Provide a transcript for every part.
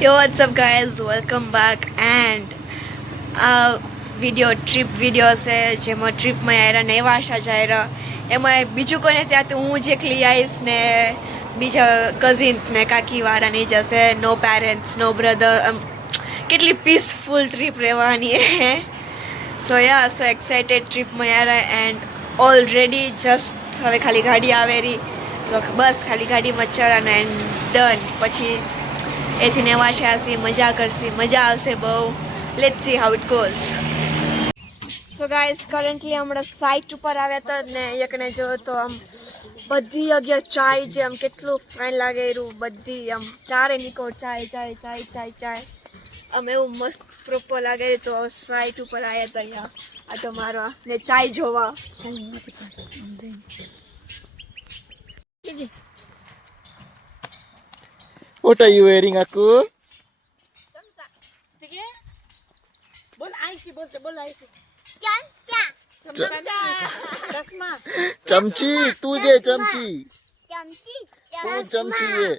Yo, what's up, guys? Welcome back. And video trip video છે જેમાં ટ્રીપમાં આવ્યા નેવાશા જાય એમાં બીજું કોઈને ત્યાં તો હું જ એકલી આવીશ ને બીજા કઝિન્સ ને કાકીવાળા નહીં જશે. નો પેરેન્ટ્સ, નો બ્રધર. કેટલી પીસફુલ ટ્રીપ રહેવાની હે. સો સો એક્સાઇટેડ ટ્રીપમાં આવ્યા એન્ડ ઓલરેડી જસ્ટ હવે ખાલી ગાડી આવેરી તો બસ ખાલી ગાડીમાં ચડવાનું એન્ડ ડન. પછી એથી નેવાશા હશે, મજા કરશે, મજા આવશે બહુ. Let's see how it goes. So guys currently હમણાં સાઇટ ઉપર આવ્યા હતા ને એકને જો તો આમ બધી જગ્યા ચાય છે. આમ કેટલું ફાઇન લાગે એરું. બધી આમ ચારે નીકળ ચાય ચાય ચાય ચાય ચાય આમ એવું મસ્ત પ્રોપર લાગે. તો સાઇટ ઉપર આવ્યા હતા અહીંયા આટો મારવા ને ચાય જોવા. What are you wearing, Aku? बोल आईसी बोल से बोल आईसी चमचा चश्मा चमची तू दे चमची चमची तू चमची ये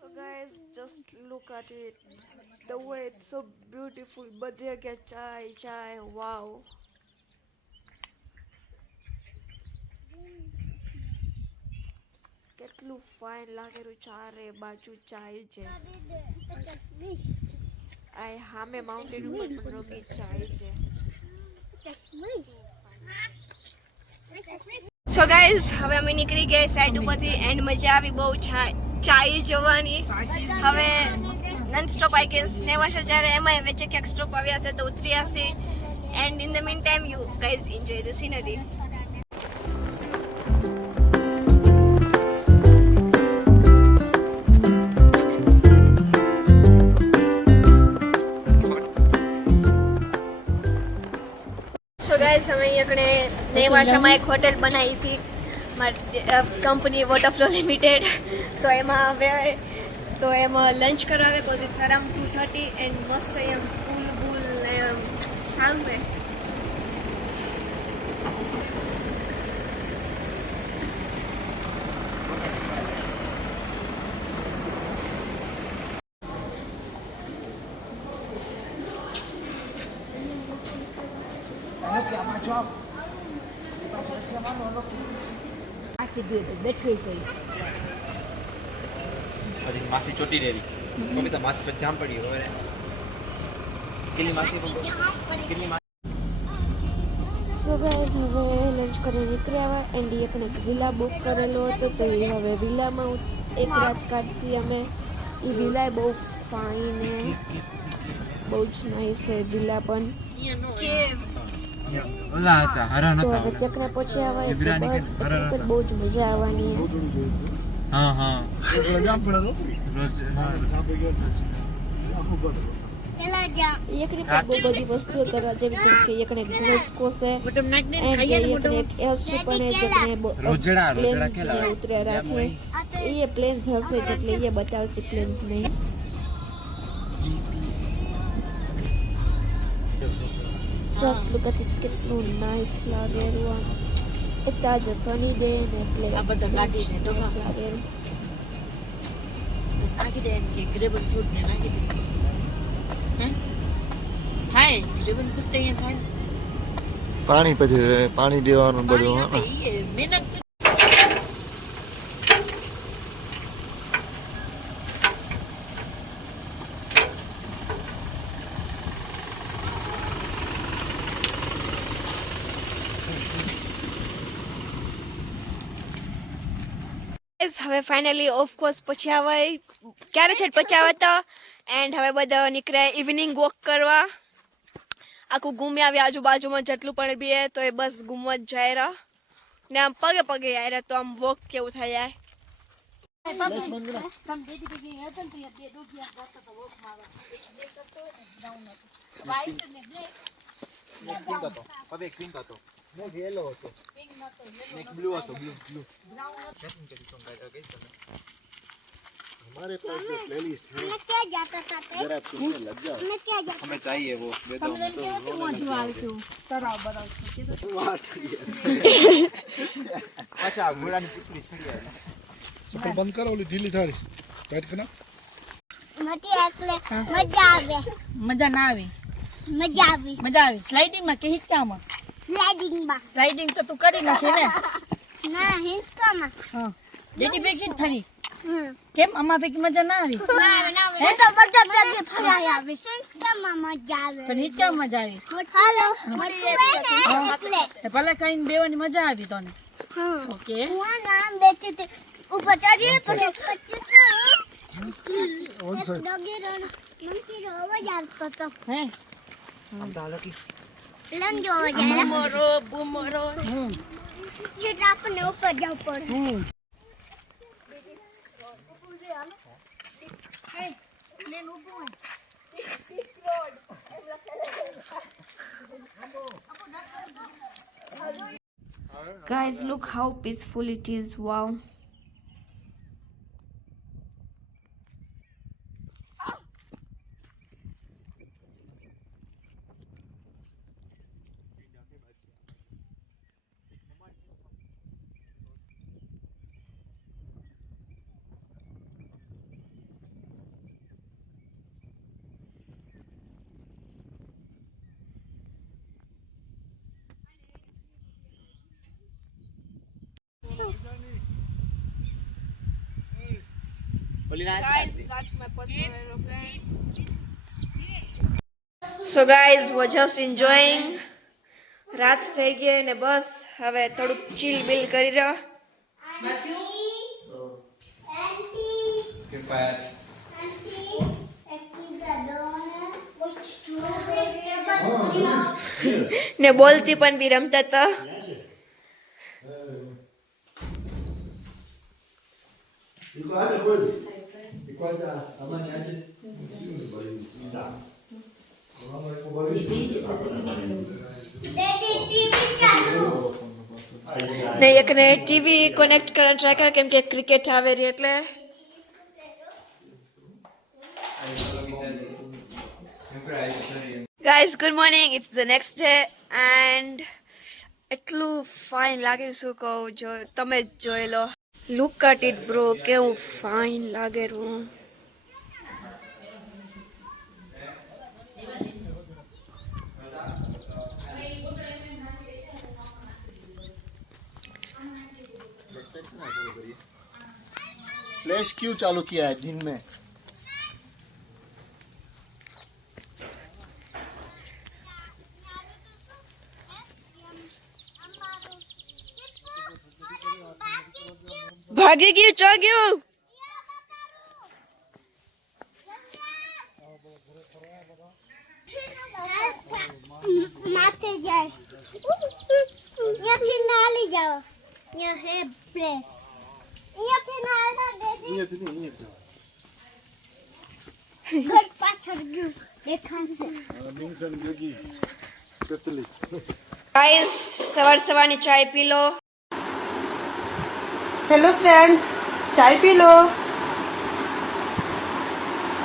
So guys, just look at it. The way it's so beautiful. બધી જગ્યા ચાય ચાય. વાવ. કેટલું ફાઇન લાગેલું. ચારે બાજુ ચાય છે. આ સામે માઉન્ટેન ઉપર પણ રોકી ચાય છે. સો ગાઈઝ હવે અમે નીકળી ગયા સાઈડ ઉપરથી એન્ડ મજા આવી બહુ ચાય જોવાની. હવે નન સ્ટોપ આઈ ગેસ નેવાશા જ્યારે એમાં વચ્ચે ક્યાંક સ્ટોપ આવ્યા છે તો ઉતર્યા છે. And in the mean time you guys enjoy the scenery. So guys અમે અહીંયા નેવાશામાં એક હોટેલ બનાવી હતી મારી કંપની વોટરફ્લો લિમિટેડ. તો એમાં હવે તો એમાં લંચ કરવા આવે કોઝ ઇટ્સ અરાઉન્ડ 2:30 એન્ડ મસ્ત એમ પૂલ બૂલ ને સારું રહે. आके दे दे बैठे सही अरे मासी चोटी ले ली मम्मी तो मासी पे जाम पड़ी हो रे कितनी मासी कितनी સો ગાઈઝ હવે લંચ કરીને નીકળ્યા એન્ડ એ પણ એક વિલા બુક કરેલો હતો તો એ હવે વિલામાં એક રાત કાઢશી અમે. એ વિલા બહુ ફાઇન હે, બહુ જ નાઇસ છે વિલા પણ. ओला હતા હરણ તો હતા હવે ચકને પછી આવે તો બસ બહુ જ મજા આવવાની છે. હા હા जाम पड़ा दो રોજ चला जा એકની પણ બહુ બધી વસ્તુઓ કરવા જેવી છે કે એકને ઘોસકો છે बटम नाक ने એન્ડ खाइए ना એકને એક એલસ્ટ્રી પણ છે જેકને રોજડા રોજડા કેલા ઉતરે રાખે એ પ્લેન્સ હશે એટલે એ બતાવશે પ્લેન્સ નહીં. જસ્ટ લુક એટ ઇટ કેટલું નાઇસ લાગેલું. એક તાજા સની ડે ને એટલે આ બધા કાઢીને તો મસ્ત લાગેલું. નાખી દે કે ગ્રેબન ફ્રૂટ ને નાખી દે હે થાય ગ્રેબન ફ્રૂટ તો અહીંયા થાય पानी પછી પાણી દેવાનું બધું પાણી હા આપે ઈ મહેનત હવે ફાઇનલી ઓફકોર્સ પછી આવે ક્યારે છે પછી આવે તો એન્ડ હવે બધા નીકળે ઇવનિંગ વોક કરવા. આખું ઘૂમી આવી આજુબાજુમાં જેટલું પણ બી હે તો એ બસ ઘૂમવા જ જાય રહ્યા ને આમ પગે પગે જાય તો આમ વોક કેવું થઈ જાય. પિંક હતો હવે એક પિંક હતો મે ગેલો હતો એક બ્લુ હતો બ્લુ સેટિંગ કરી સોંગ ગાય ગઈ તમે हमारे पास जो प्लेलिस्ट है मैं क्या जाता था जरा आप सुनने लग जाओ मैं क्या जाता हमें चाहिए वो दे दो हम तो તરાવ બરાવ वाट अच्छा घोड़ा ની પૂછડી છડી चप्पल बंद करो ओली ढीली थारी મતી એકલે મજા આવે મજા ના આવી મજા આવી મજા આવી સ્લાઇડિંગ માં કે હિંચકામાં સ્લાઇડિંગ માં સ્લાઇડિંગ તો તું કરી નાખી ને ના હિંચકામાં હા દીદી ભેગી જ ફરી કેમ અમા ભેગી મજા ના આવી હું તો બધા ભેગી ફરાઈ આવી હિંચકામાં મજા આવે તો હિંચકામાં મજા આવી હાલો મોટું એકલે ભલે કઈ બેવાની મજા આવી તને ઓકે હું નામ બેઠી હતી ઉપર ચડીએ પછી ડોગી રણ મંકી અવાજ આવતો હતો હે લંજો અવાજ આવ્યો બુમરો બુમરો જેટલા આપણને ઉપર જવું પડે Guys, look how peaceful it is. Wow. Guys, that's my personal aeroplane. So guys, we're just enjoying. રાત થઈ ગઈ ને બસ હવે થોડુંક ચીલ બિલ કરી રહ્યો. ને બોલથી પણ બી રમતા હતા. ને એકને ટીવી કનેક્ટ કરવાનું ટ્રાય કરે કેમ કે ક્રિકેટ આવે રહી એટલે guys good morning it's the next day and એટલું ફાઇન લાગે શું કહું જો તમે જ જોઈ લો લુક એટ ઇટ બ્રો કેવું ફાઇન લાગે રૂ फ्लैश क्यों चालू किया है दिन में? ભાગી ગયું ચો ગયું માથે જાય અહીંયાથી ના લઈ જાઓ અહીંયા હે પ્રેસ અહીંયાથી ના ઘર પાછળ ગયું દેખાશે ગાઈસ સવાર સવારની ચાય પી લો હેલો ફ્રેન્ડ ચાય પી લો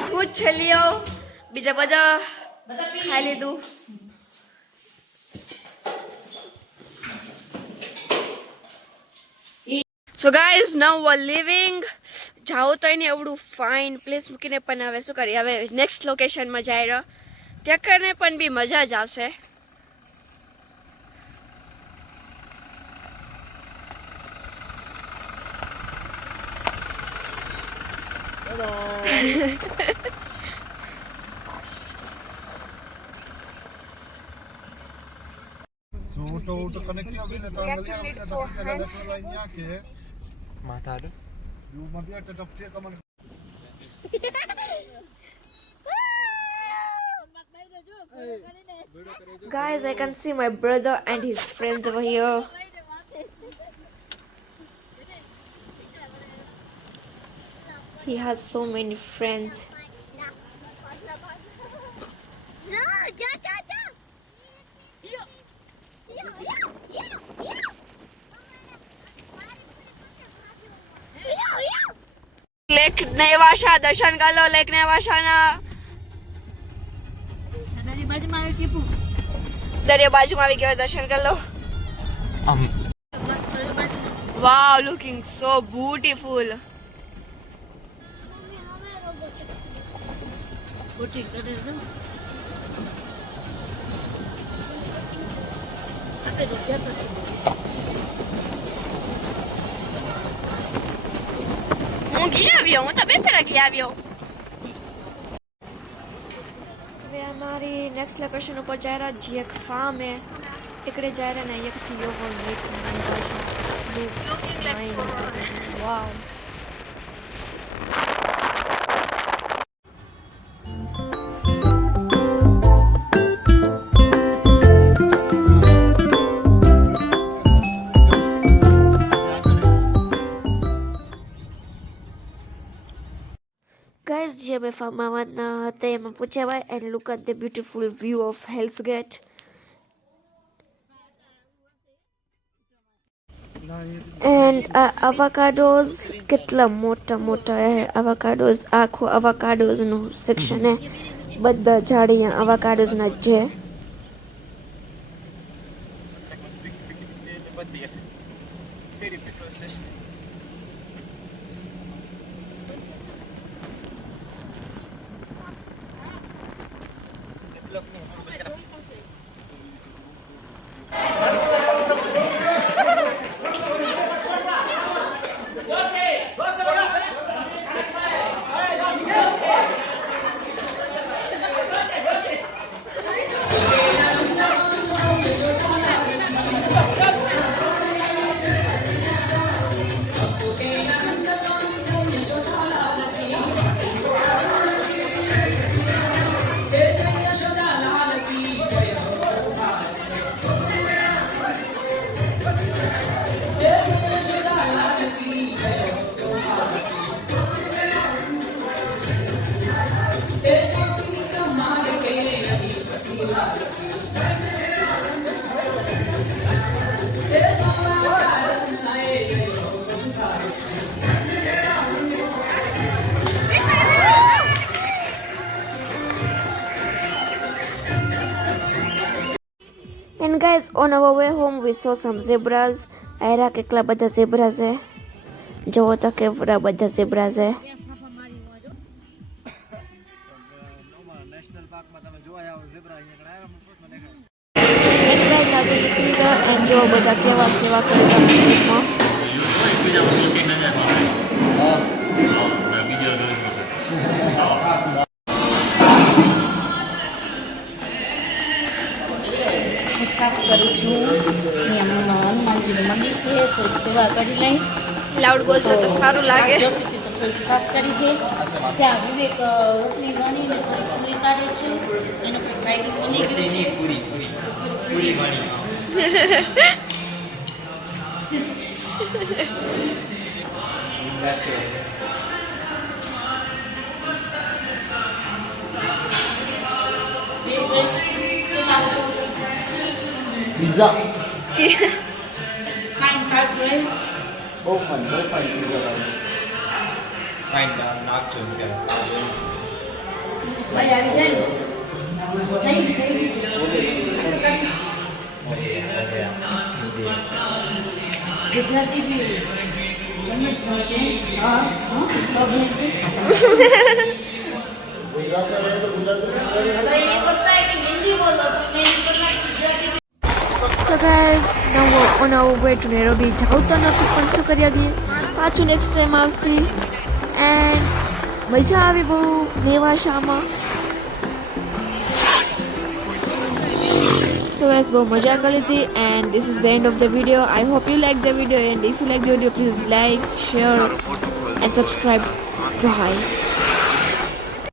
હું જ છેલ્લીઓ બીજા બધા ખાઈ લીધું સો ગાઈઝ નાઉ વી લિવિંગ જાઓ તો એને એવડું ફાઇન પ્લેસ મૂકીને પણ હવે શું કરીએ હવે નેક્સ્ટ લોકેશનમાં જઈ રહ્યો ત્યાં કરીને પણ બી મજા જ આવશે auto connection avvenne neanche matado ma via te tapte kaman Guys, I can see my brother and his friends over here. He has so many friends. Lake Naivasha दर्शन कर लो लेक नेवाशा ना दरिया बाजू में આવી ગયો દર્શન कर लो Wow, looking so beautiful. ખોટી કરે છે આપણે તો ત્યાં પછી હું ગઈ આવ્યો, હું તો બે ફેરા ગઈ આવ્યો. હવે અમારી નેક્સ્ટ લોકેશન ઉપર जा रहा जी एक फार्म है इकडे जा रहा ना एक थी योगा मीट वाव Guys, જે અમે ફાર્મમાં હતા એમાં પૂછ્યા ભાઈ and look at the beautiful view of Hell's Gate and આ અવાકાડોઝ કેટલા મોટા મોટા હે અવાકાડોઝ આખું અવાકાડોઝનું સેક્શન હે બધા ઝાડ અહીંયા અવાકાડોઝના જ છે And guys, on our way home we saw some zebras. આયરા કેટલા બધા zebras છે. જોવો તો કેવડા બધા zebras છે. નેશનલ પાર્કમાં તમે જોવા આવો ઝેબ્રા અહીંયા આયરામાં ફોટો દેખાય. એન્ડ જો બધા કેવા કેવા કરતા છાશ કરું છું અહીંયા હનુમાનજીનું મંદિર છે થોડીક સેવા કરી લઈ લાઉડ બોલતો તો સારું લાગે જોતી હતી તો થોડીક છાશ કરી છે ત્યાં વિવેક રોટલી વણીને થોડી પૂરી તારે છે એનું કંઈક ફ્રાઈડિંગ બની ગયું છે પૂરી પિઝા ફાઇન તાજ હોય બહુ ફાઇન પિઝા ફાઇન નાખજો પેલા ભાઈ આવી જાય ને થઈ ગઈ છે ગુજરાતી બી મને જોઈએ હા ગુજરાતમાં રહે તો ગુજરાતી શીખવાડી ભાઈ એ બતાય કે હિન્દી બોલો મેં Gujarati So guys, now we're on our way to Nairobi. જાઉં તો નથી પણ શું કર્યા છીએ પાછું નેક્સ્ટ ટાઈમ આવશે એન્ડ મજા આવી બહુ મેવાશામાં So guys, બહુ મજા કરી લીધી and this is the end of the video. I hope you like the video and if you like the video please like, share and subscribe. Bye.